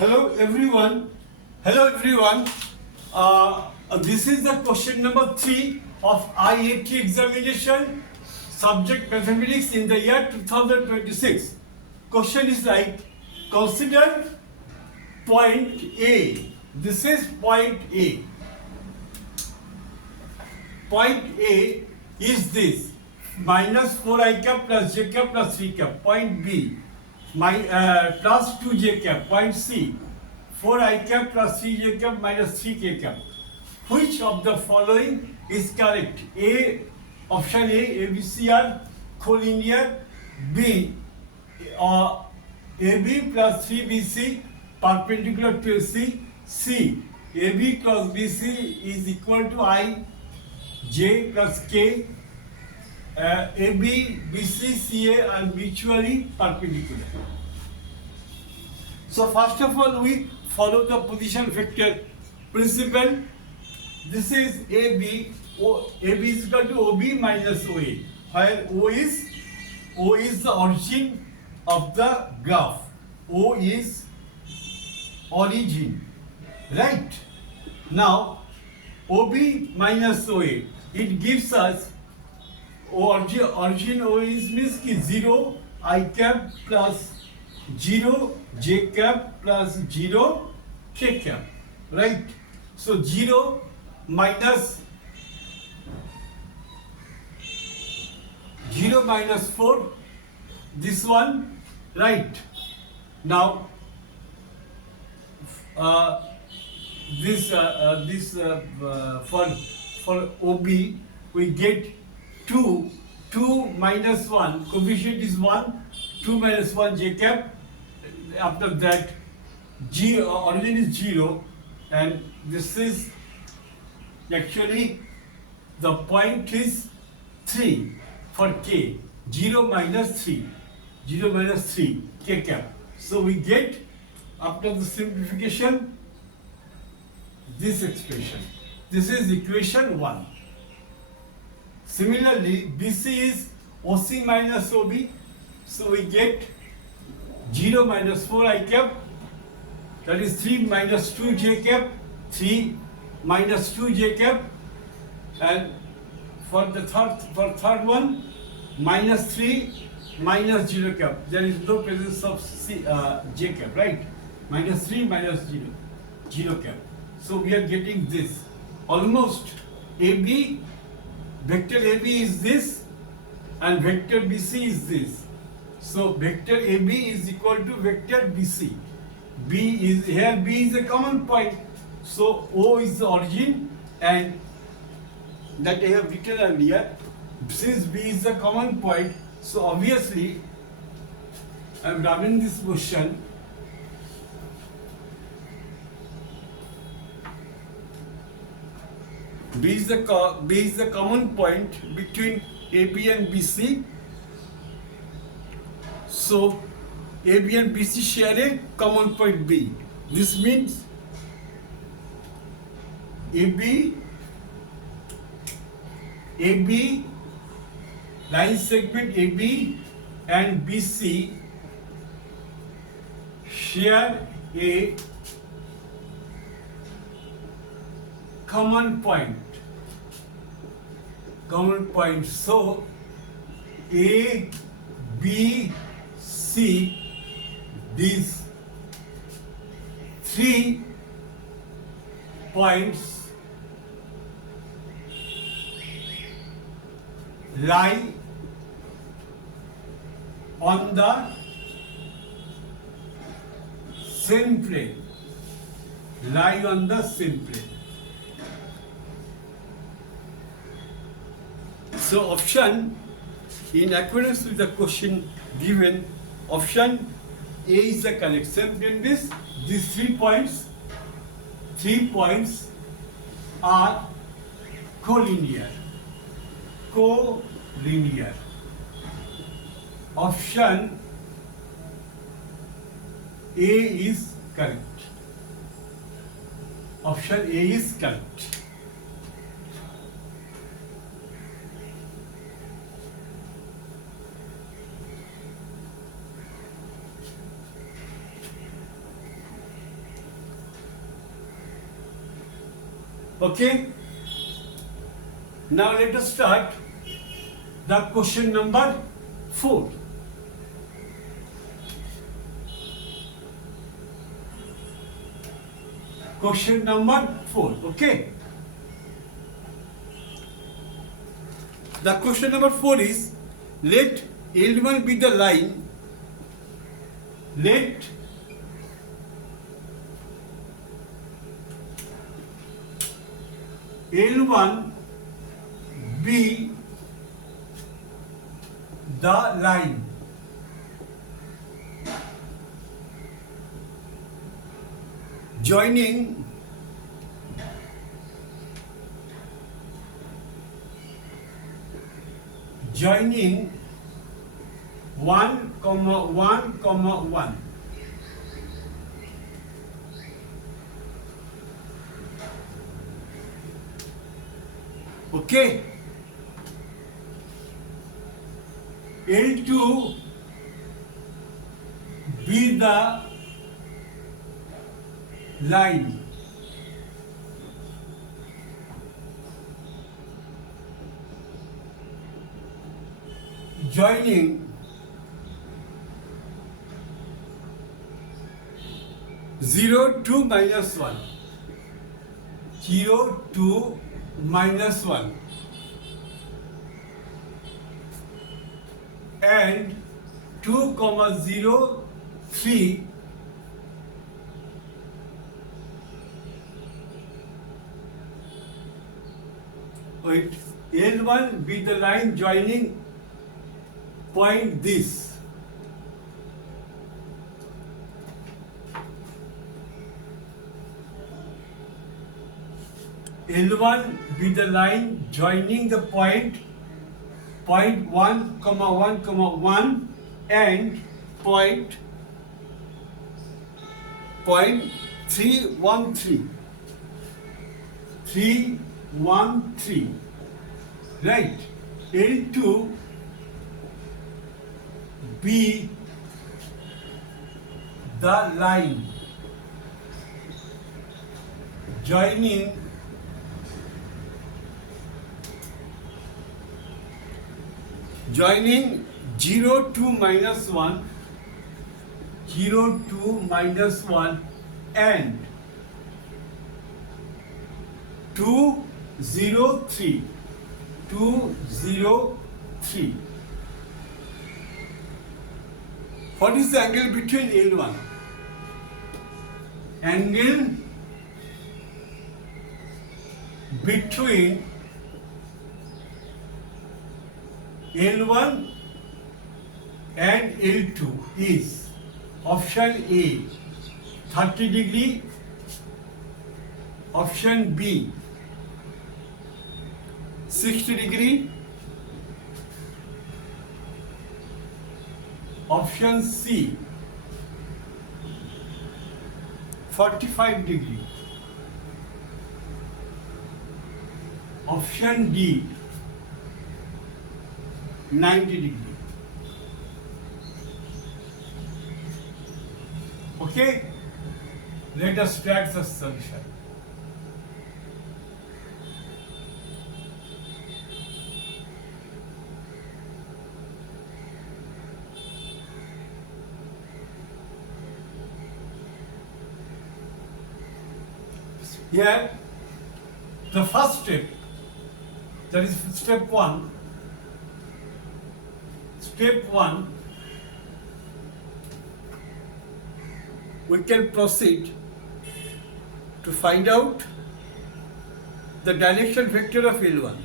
Hello everyone. Hello everyone. This is the question number 3 of IAT examination, subject mathematics in the year 2026. Question is like, consider point A. This is point A. Point A is this, minus 4i cap plus j cap plus 3 cap. Point B, plus 2j cap. Point C, 4i cap plus 3j cap minus 3k cap. Which of the following is correct? A, option A, ABC are collinear. B, AB plus 3BC perpendicular to AC. C, AB plus BC is equal to I, J plus K. AB, BC, CA are mutually perpendicular. So first of all, we follow the position vector principle. This is AB. AB is equal to OB minus OA, where O is the origin of the graph. O is origin, right? Now OB minus OA, it gives us origin O is means ki 0 I cap plus 0 j cap plus 0 k cap, right? So 0 minus 4, this one, right? Now for OB we get 2 minus 1, coefficient is 1, 2 minus 1 j cap. After that origin is 0, and this is actually the point is 3 for k, 0 minus 3 k cap. So we get, after the simplification, this expression. This is equation 1. Similarly, BC is OC minus OB, so we get 0 minus 4 I cap, that is 3 minus 2 j cap, 3 minus 2 j cap, and for the third one, minus 3 minus 0 cap. There is no presence of j cap, right? Minus 3 minus 0 cap. So we are getting this. Almost AB, vector AB is this, and vector BC is this. So vector AB is equal to vector BC. B is a common point. So O is the origin, and that I have written earlier. Since B is the common point, so obviously I am running this question. B is the common point between AB and BC. So AB and BC share a common point B. This means AB, line segment AB and BC share a common point. So A, B, C, these 3 points lie on the same plane. So option, in accordance with the question given, option A is the correct. Same in this, these 3 points are collinear. Option A is correct. Okay. Now let us start the question number 4. Question number 4. Okay. The question number 4 is, let L1 be the line. Let L1 be the line joining joining 1, 1, 1. Okay. L2 be the line joining 0, 2, minus 1. 0, 2, minus 1. And 2, 0, 3. Wait, L1 be the line joining point this. L1 be the line joining the point 1, 1, 1 and point 313. 313. Right. L2 be the line joining 0, 2, minus 1, 0, 2, minus 1 and 2, 0, 3. 2, 0, 3. What is the angle between L1? Angle between L1 and L2 is option A 30 degree, option B 60 degree, option C 45 degree, option D 90 degree. Okay, let us start the solution. Here, the first step, that is step 1. Step 1, we can proceed to find out the direction vector of L1.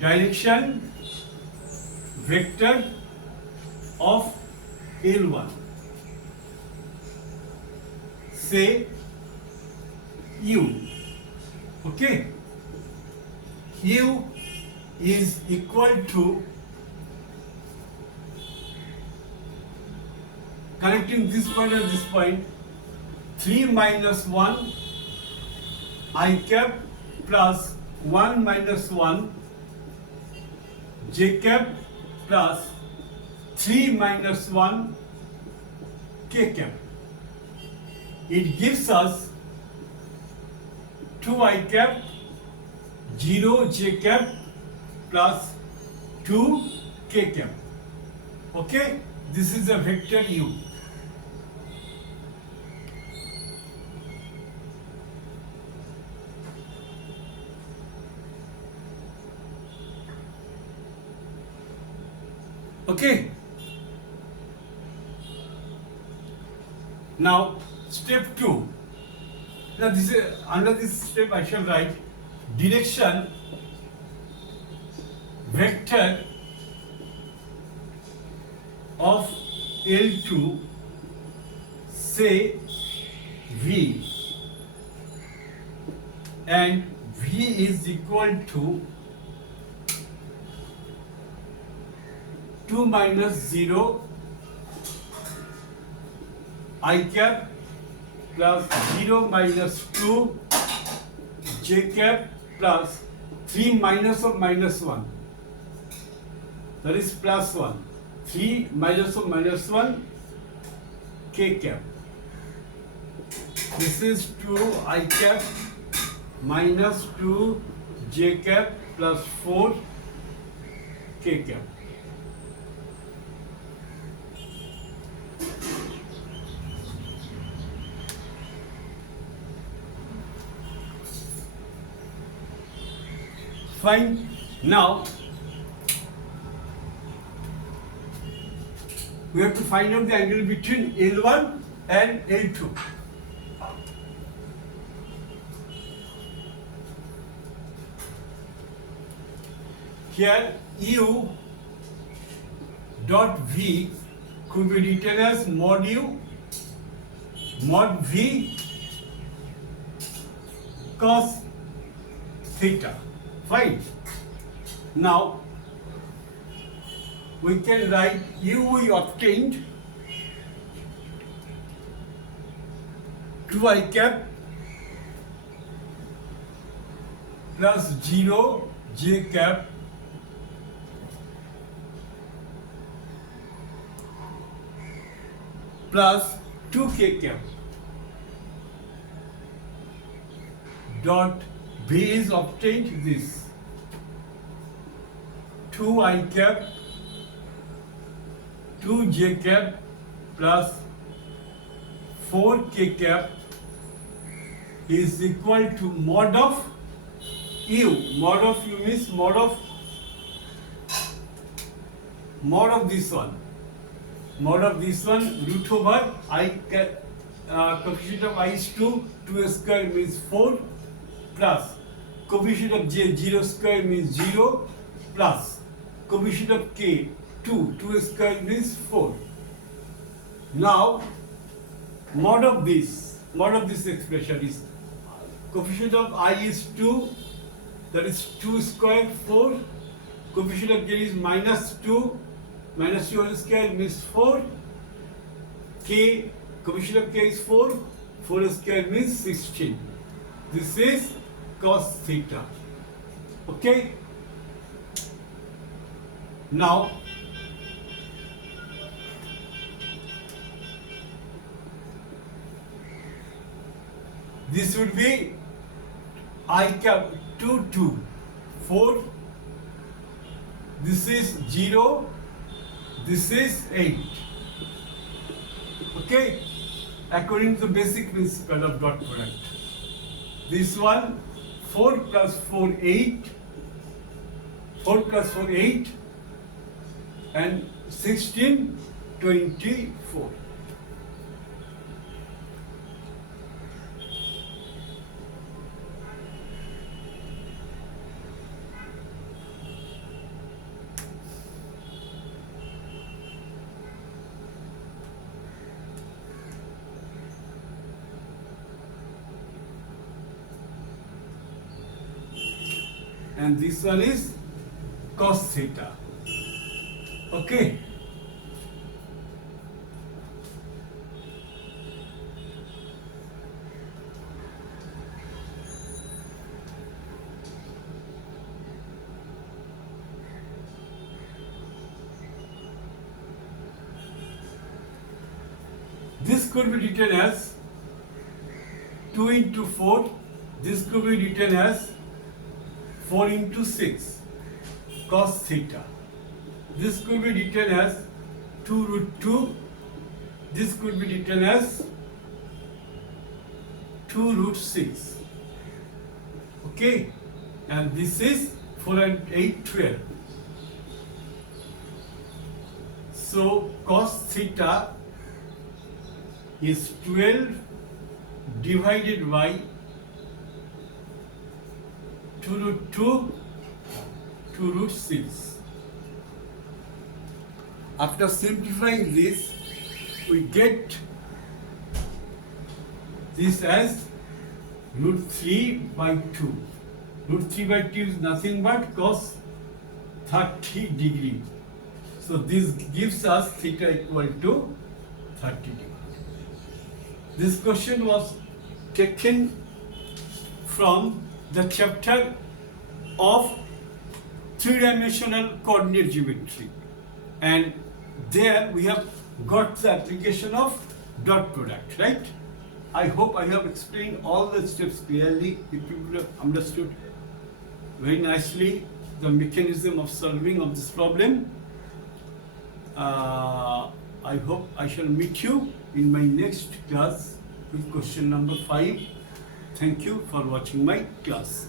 Direction vector of L1. Say U. Okay. U is equal to, connecting this point and this point, 3 minus 1 I cap plus 1 minus 1 j cap plus 3 minus 1 k cap. it gives us 2 I cap 0 j cap plus 2 k cap. Okay, this is a vector u. Okay. Now step 2. Now this is under this step I shall write direction vector of L2 say V, and V is equal to 2 minus 0 I cap plus 0 minus 2 j cap plus 3 minus of minus 1, that is plus 1, 3 minus of minus 1 k cap. This is 2 I cap minus 2 j cap plus 4 k cap. Fine. Now we have to find out the angle between L1 and L2. Here U dot V could be written as mod U mod V cos theta. Fine. Now we can write U we obtained 2 I cap plus 0 j cap plus 2 k cap dot V is obtained this 2 I cap 2 j cap plus 4 k cap is equal to mod of u. Mod of u means mod of this one. Mod of this one root over I cap, coefficient of I is 2 square means 4 plus coefficient of j 0 square means 0 plus coefficient of k 2 square means 4. Now mod of this expression is coefficient of I is 2, that is 2 square 4, coefficient of j is minus 2 whole square means 4, k coefficient of k is 4 square means 16. This is cos theta. Okay. Now this would be I cap 2 2 4. This is 0. This is 8. Okay. According to the basic principle of dot product. This one 4 plus 4 8. 4 plus 4 8 and 16 24. And this one is cos theta. Okay. This could be written as 2 into 4, this could be written as 4 into 6 cos theta. This could be written as 2 root 2. This could be written as 2 root 6. Okay, and this is 4 and 8, 12. So cos theta is 12 divided by 2 root 2, 2 root 6. After simplifying this, we get this as root 3 by 2. Root 3 by 2 is nothing but cos 30 degree. So this gives us theta equal to 30 degree. This question was taken from the chapter of three-dimensional coordinate geometry, and there we have got the application of dot product, right? I hope I have explained all the steps clearly. If people have understood very nicely the mechanism of solving of this problem, I hope I shall meet you in my next class with question number 5. Thank you for watching my class.